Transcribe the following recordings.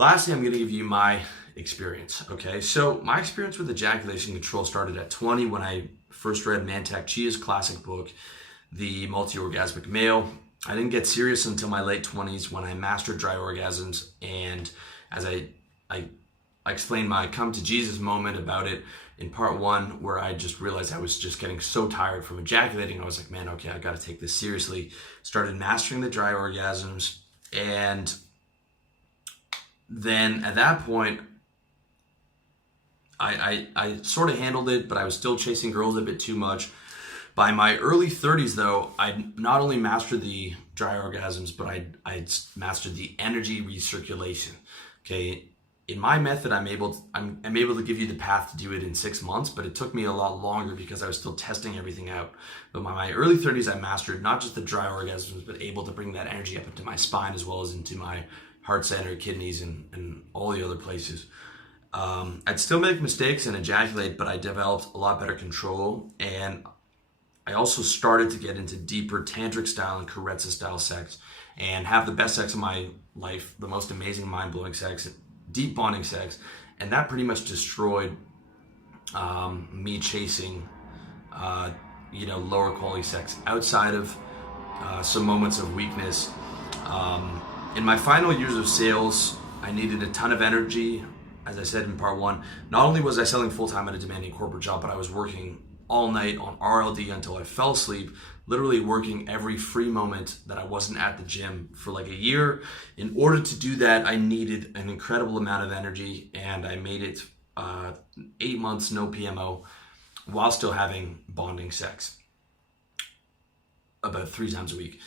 Lastly, I'm going to give you my experience. Okay, so my experience with ejaculation control started at 20 when I first read Mantak Chia's classic book, The Multi-Orgasmic Male. I didn't get serious until my late 20s when I mastered dry orgasms, and as I explained my come to Jesus moment about it in part 1, where I just realized I was just getting so tired from ejaculating. I was like, man, okay, I got to take this seriously. Started mastering the dry orgasms, and then at that point, I sort of handled it, but I was still chasing girls a bit too much. By my early 30s, though, I not only mastered the dry orgasms, but I mastered the energy recirculation. Okay, in my method, I'm able to give you the path to do it in 6 months, but it took me a lot longer because I was still testing everything out. But by my early 30s, I mastered not just the dry orgasms, but able to bring that energy up into my spine as well as into my heart center, kidneys, and all the other places. I'd still make mistakes and ejaculate, but I developed a lot better control, and I also started to get into deeper tantric style and Karetsa style sex and have the best sex of my life, the most amazing mind-blowing sex, deep bonding sex, and that pretty much destroyed me chasing lower quality sex outside of some moments of weakness. In my final years of sales, I needed a ton of energy. As I said in part 1, not only was I selling full-time at a demanding corporate job, but I was working all night on RLD until I fell asleep, literally working every free moment that I wasn't at the gym for like a year. In order to do that, I needed an incredible amount of energy, and I made it 8 months, no PMO, while still having bonding sex about 3 times a week.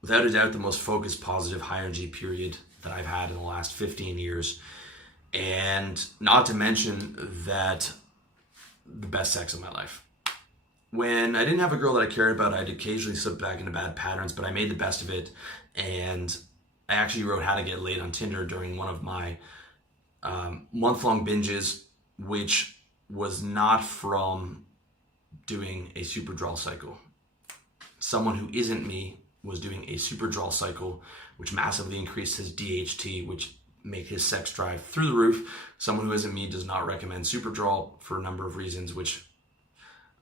Without a doubt, the most focused, positive, high energy period that I've had in the last 15 years. And not to mention that the best sex of my life. When I didn't have a girl that I cared about, I'd occasionally slip back into bad patterns, but I made the best of it. And I actually wrote How to Get Laid on Tinder during one of my month-long binges, which was not from doing a super draw cycle. Someone who isn't me was doing a super draw cycle, which massively increased his DHT, which make his sex drive through the roof. Someone who isn't me does not recommend super draw for a number of reasons, which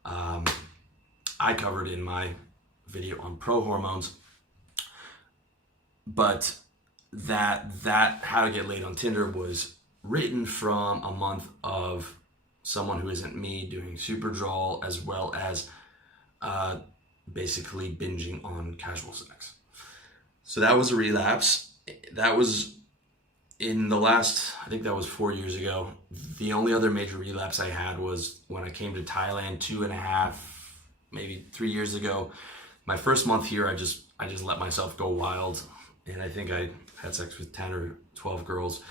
I covered in my video on pro hormones. But that How to Get Laid on Tinder was written from a month of someone who isn't me doing super draw, as well as basically binging on casual sex. So that was a relapse. That was in the last, I think that was 4 years ago. The only other major relapse I had was when I came to Thailand 2.5, maybe 3 years ago. My first month here, I just let myself go wild, and I think I had sex with 10 or 12 girls,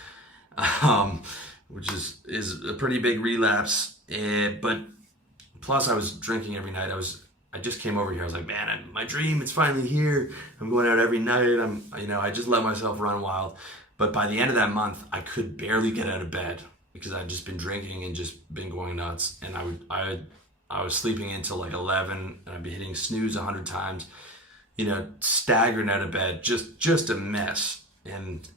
which is a pretty big relapse. But plus, I was drinking every night. I just came over here. I was like, man, my dream, it's finally here. I'm going out every night. I just let myself run wild. But by the end of that month, I could barely get out of bed because I'd just been drinking and just been going nuts. And I was sleeping until like 11, and I'd be hitting snooze 100 times, staggering out of bed, just a mess. And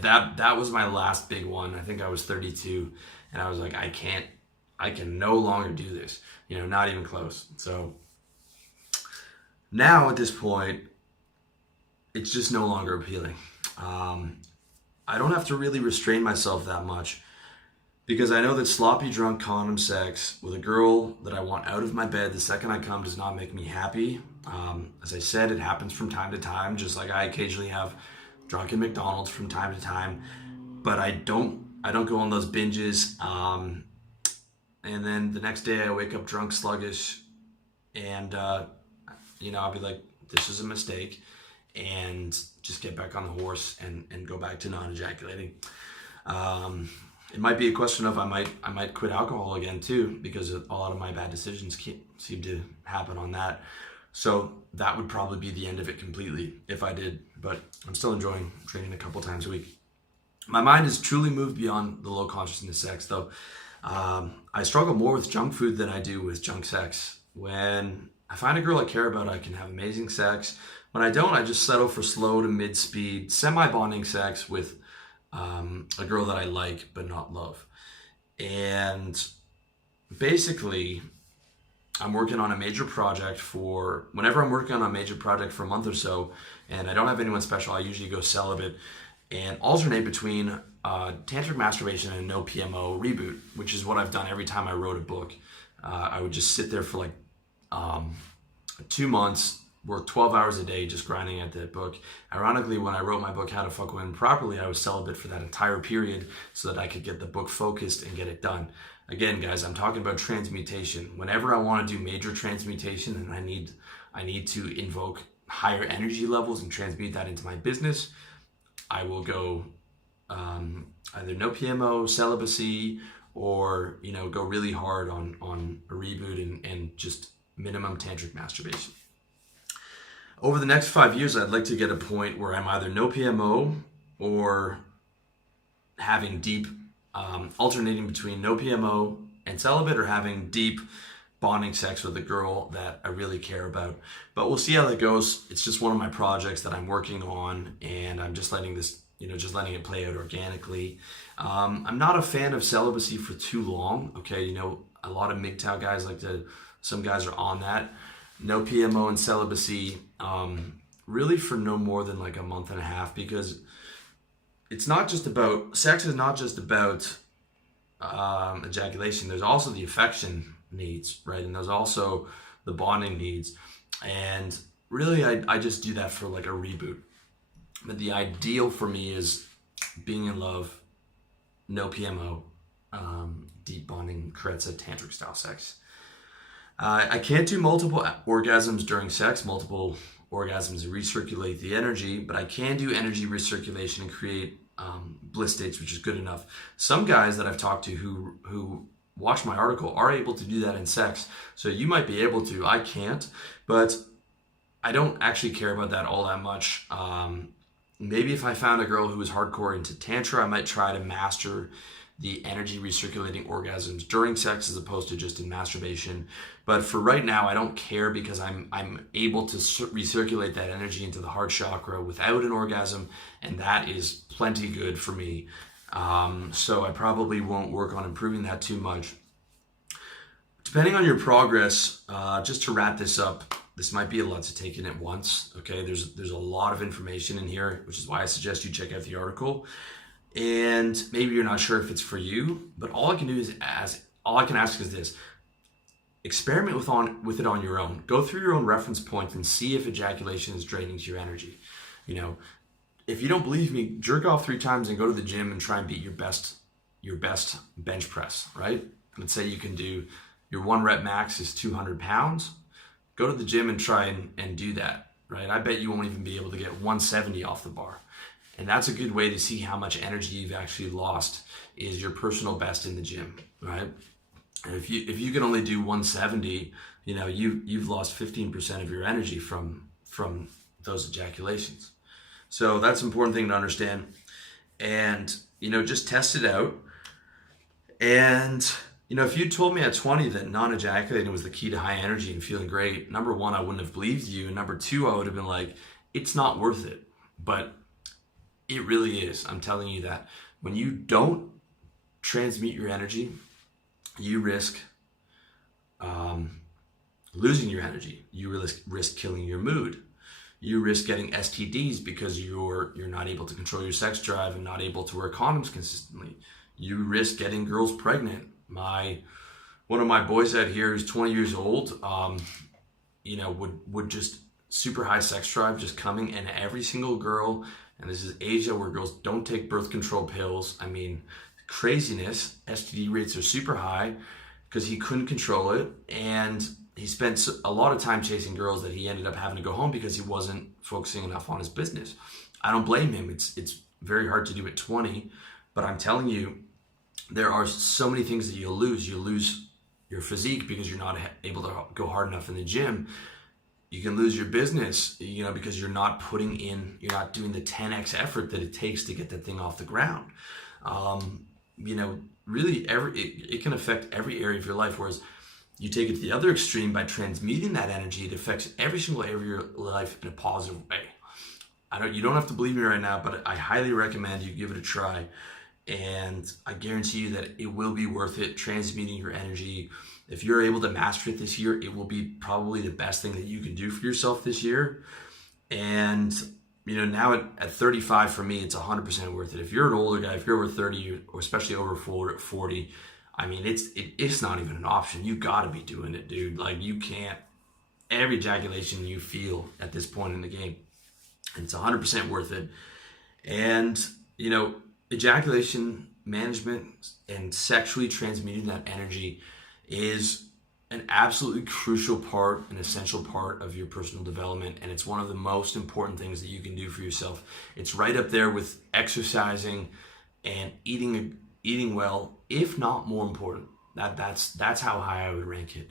that was my last big one. I think I was 32, and I was like, I can no longer do this, not even close. So now at this point, it's just no longer appealing. I don't have to really restrain myself that much because I know that sloppy drunk condom sex with a girl that I want out of my bed the second I come does not make me happy. As I said, it happens from time to time, just like I occasionally have drunken McDonald's from time to time, but I don't go on those binges. And then the next day I wake up drunk, sluggish, and I'll be like, this is a mistake, and just get back on the horse and go back to non-ejaculating. It might be a question of I might quit alcohol again too, because a lot of my bad decisions seem to happen on that. So that would probably be the end of it completely if I did, but I'm still enjoying training a couple times a week. My mind has truly moved beyond the low consciousness sex though. I struggle more with junk food than I do with junk sex. When I find a girl I care about, I can have amazing sex. When I don't, I just settle for slow to mid-speed, semi-bonding sex with a girl that I like but not love. And basically, I'm working on a major project for, whenever I'm working on a major project for a month or so, and I don't have anyone special, I usually go celibate and alternate between tantric masturbation and no PMO reboot, which is what I've done every time I wrote a book. I would just sit there for like 2 months, work 12 hours a day just grinding at that book. Ironically, when I wrote my book, How to Fuck Women Properly, I was celibate for that entire period so that I could get the book focused and get it done. Again, guys, I'm talking about transmutation. Whenever I want to do major transmutation and I need to invoke higher energy levels and transmute that into my business, I will go either no PMO, celibacy, or go really hard on a reboot and just minimum tantric masturbation. Over the next 5 years, I'd like to get a point where I'm either no PMO or having deep, alternating between no PMO and celibate, or having deep bonding sex with a girl that I really care about. But we'll see how that goes. It's just one of my projects that I'm working on, and I'm just letting this, just letting it play out organically. I'm not a fan of celibacy for too long. Okay, a lot of MGTOW guys some guys are on that. No PMO and celibacy, really for no more than like a month and a half, because it's not just about, sex is not just about ejaculation. There's also the affection needs, right? And there's also the bonding needs. And really, I just do that for like a reboot. But the ideal for me is being in love, no PMO, deep bonding, Karetsa, tantric style sex. I can't do multiple orgasms during sex. Multiple orgasms recirculate the energy, but I can do energy recirculation and create bliss states, which is good enough. Some guys that I've talked to who watch my article are able to do that in sex. So you might be able to. I can't, but I don't actually care about that all that much. Maybe if I found a girl who was hardcore into tantra, I might try to master the energy recirculating orgasms during sex as opposed to just in masturbation. But for right now, I don't care, because I'm able to recirculate that energy into the heart chakra without an orgasm, and that is plenty good for me. So I probably won't work on improving that too much. Depending on your progress, just to wrap this up, this might be a lot to take in at once. Okay, there's a lot of information in here, which is why I suggest you check out the article. And maybe you're not sure if it's for you, but all I can ask is this: experiment with it on your own. Go through your own reference points and see if ejaculation is draining to your energy. If you don't believe me, jerk off 3 times and go to the gym and try and beat your best bench press, right? Let's say you can do your 1 rep max is 200 pounds. Go to the gym and try and do that, right? I bet you won't even be able to get 170 off the bar. And that's a good way to see how much energy you've actually lost, is your personal best in the gym, right? And if you can only do 170, you've lost 15% of your energy from those ejaculations. So that's an important thing to understand. And just test it out. And if you told me at 20 that non-ejaculating was the key to high energy and feeling great, number one, I wouldn't have believed you. And number two, I would have been like, it's not worth it. But it really is. I'm telling you that when you don't transmute your energy, you risk losing your energy. You risk killing your mood. You risk getting STDs because you're not able to control your sex drive and not able to wear condoms consistently. You risk getting girls pregnant. One of my boys out here who's 20 years old, would just super high sex drive, just coming, and every single girl. And this is Asia, where girls don't take birth control pills. I mean, craziness. STD rates are super high because he couldn't control it. And he spent a lot of time chasing girls that he ended up having to go home because he wasn't focusing enough on his business. I don't blame him. It's very hard to do at 20. But I'm telling you, there are so many things that you'll lose. You lose your physique because you're not able to go hard enough in the gym. You can lose your business, because you're not doing the 10x effort that it takes to get that thing off the ground. Really it can affect every area of your life. Whereas you take it to the other extreme by transmuting that energy, it affects every single area of your life in a positive way. You don't have to believe me right now, but I highly recommend you give it a try. And I guarantee you that it will be worth it, transmuting your energy. If you're able to master it this year, it will be probably the best thing that you can do for yourself this year. And now at 35, for me, it's 100% worth it. If you're an older guy, if you're over 30, or especially over 40, I mean, it's not even an option. You got to be doing it, dude. Like, you can't. Every ejaculation you feel at this point in the game, and it's 100% worth it. And ejaculation management and sexually transmuting that energy is an absolutely crucial part, an essential part of your personal development, and it's one of the most important things that you can do for yourself. It's right up there with exercising and eating well, if not more important. That's how high I would rank it.